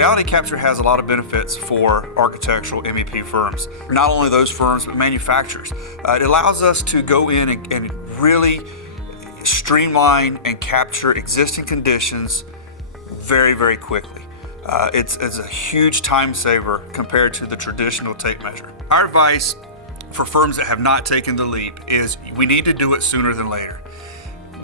Reality capture has a lot of benefits for architectural MEP firms. Not only those firms, but manufacturers. It allows us to go in and really streamline and capture existing conditions very, very quickly. It's a huge time saver compared to the traditional tape measure. Our advice for firms that have not taken the leap is we need to do it sooner than later.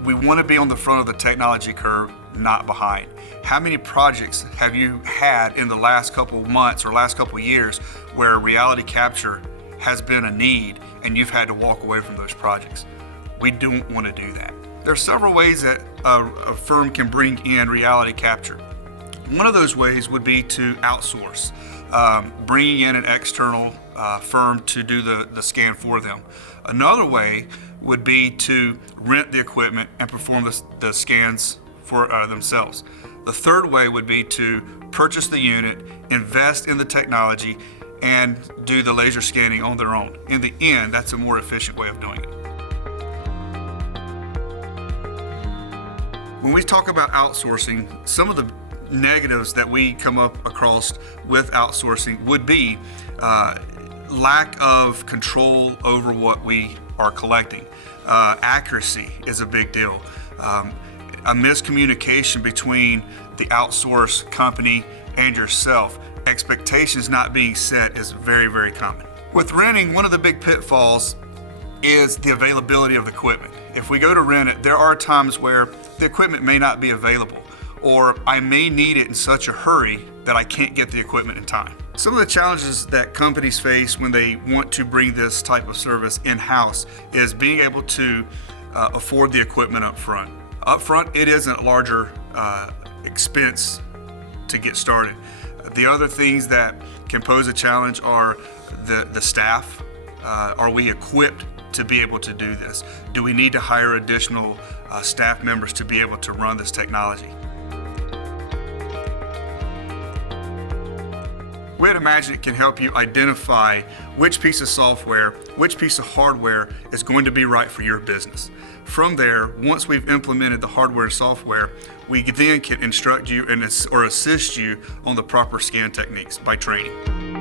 We want to be on the front of the technology curve, not behind. How many projects have you had in the last couple of months or last couple of years where reality capture has been a need and you've had to walk away from those projects? We don't want to do that. There are several ways that a firm can bring in reality capture. One of those ways would be to outsource, bringing in an external firm to do the scan for them. Another way would be to rent the equipment and perform the scans for themselves. The third way would be to purchase the unit, invest in the technology, and do the laser scanning on their own. In the end, that's a more efficient way of doing it. When we talk about outsourcing, some of the negatives that we come up across with outsourcing would be lack of control over what we are collecting. Accuracy is a big deal. A miscommunication between the outsource company and yourself. Expectations not being set is very, very common. With renting, one of the big pitfalls is the availability of the equipment. If we go to rent it, there are times where the equipment may not be available, or I may need it in such a hurry that I can't get the equipment in time. Some of the challenges that companies face when they want to bring this type of service in-house is being able to afford the equipment up front. Up front, it is a larger expense to get started. The other things that can pose a challenge are the staff. Are we equipped to be able to do this? Do we need to hire additional staff members to be able to run this technology? We at IMAGINiT can help you identify which piece of software, which piece of hardware is going to be right for your business. From there, once we've implemented the hardware and software, we then can instruct you or assist you on the proper scan techniques by training.